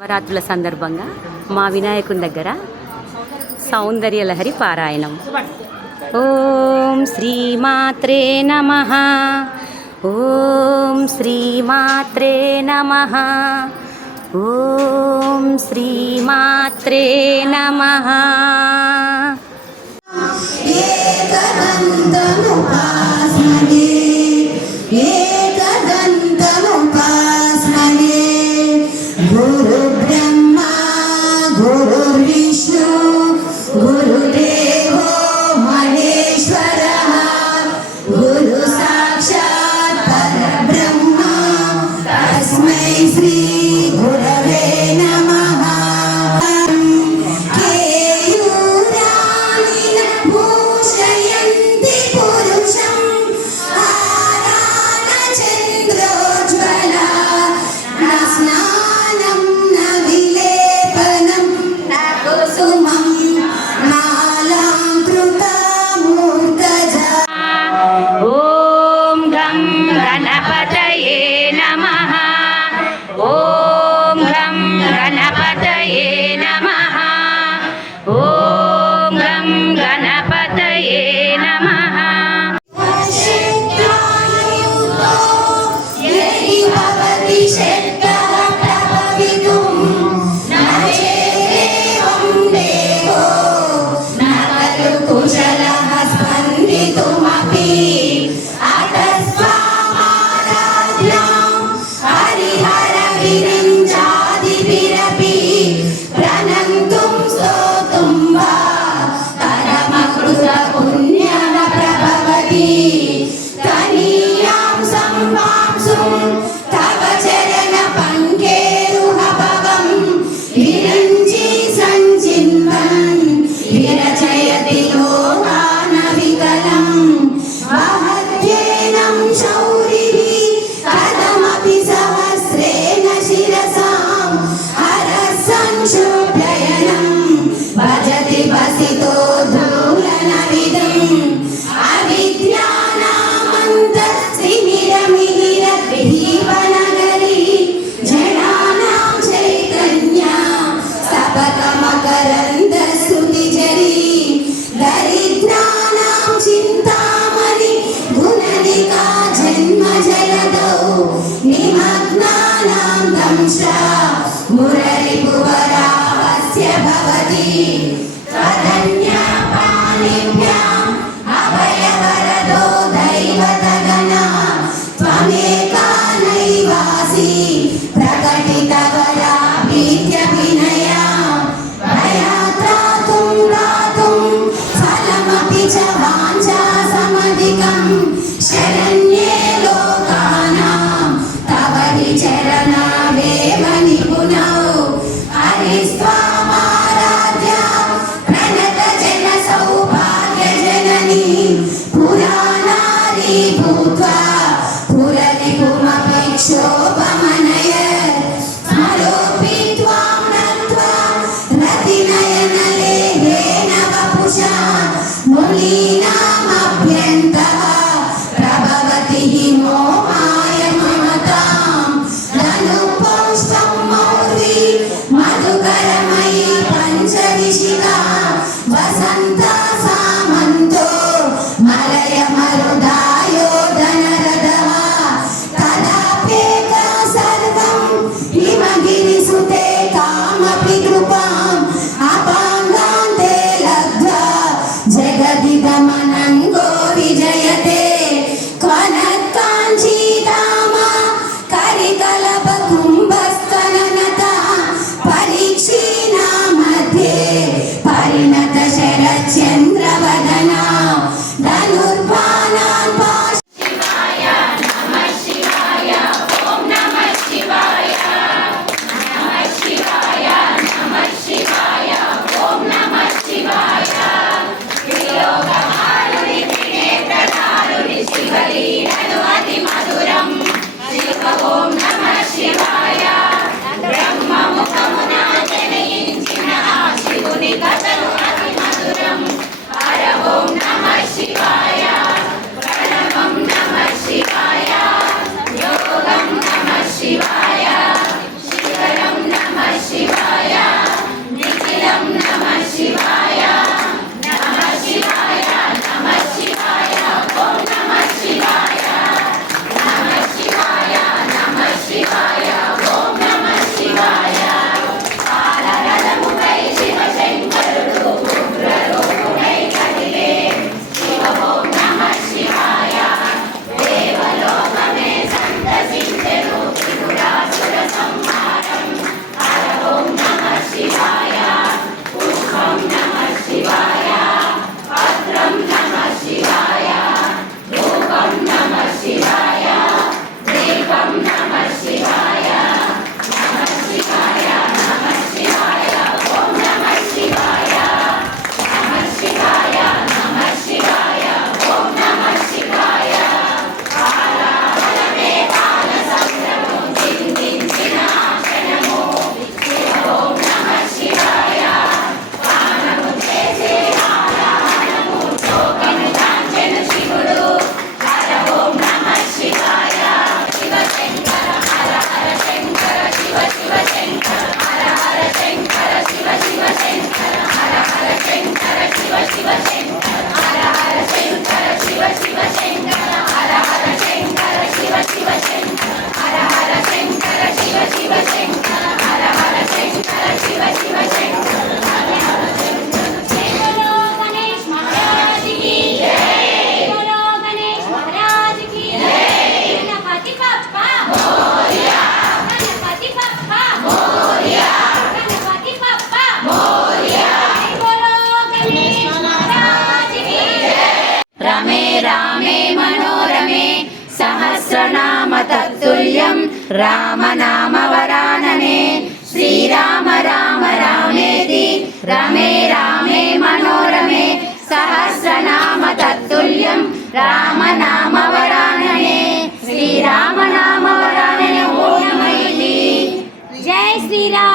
నవరాత్రుల సందర్భంగా మా వినాయకుని దగ్గర సౌందర్యలహరి పారాయణం. ఓం శ్రీమాత్రే నమ. ఓం శ్రీమాత్రే నమ. ఓం శ్రీమాత్రే నమ. Sri Happy भवति त्वदन्या पाणिभ्यः रामे मनोरमे सहस्र नाम ततुल्यम् श्रीराम राम रामेति। रमे रामे मनोरमे सहस्रनाम नाम तत्तुल्यम् रामनाम राने श्रीराम नाम। रामने ओ जय श्रीराम।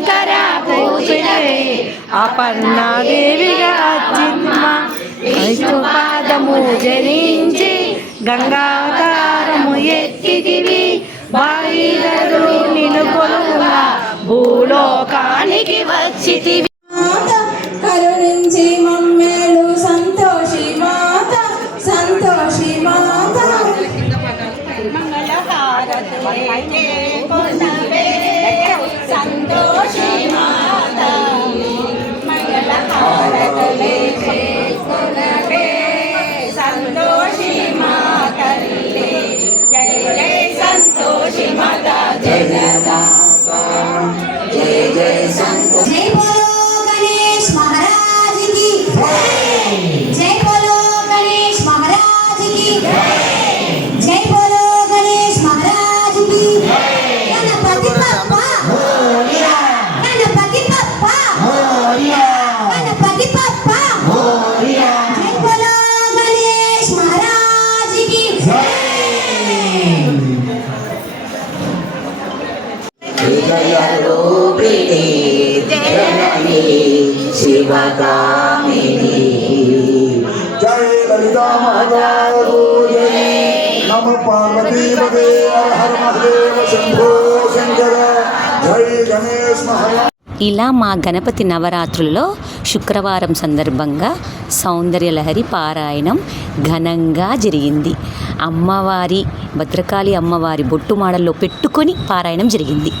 ఆదిశంకర పూజితవే అపర్ణాదేవిగా అత్యుత్తమ ఐదు పాదము జరించి గంగాధారము ఎత్తిదివి బాయిలరు నిన్ను కొలువుగా భూలోకానికి వచ్చితివి. కరుణించి మమ్మేలు సంతోషి మాత సంతోషి మాత. సంతోషి జయ లలితా నమ హర మహదేవ శంభో శంకర గణేష్ మహారాజ్ ఇలా మా గణపతి నవరాత్రులలో శుక్రవారం సందర్భంగా సౌందర్యలహరి పారాయణం ఘనంగా జరిగింది. అమ్మవారి భద్రకాళి అమ్మవారి బొట్టు మాడల్లో పెట్టుకొని పారాయణం జరిగింది.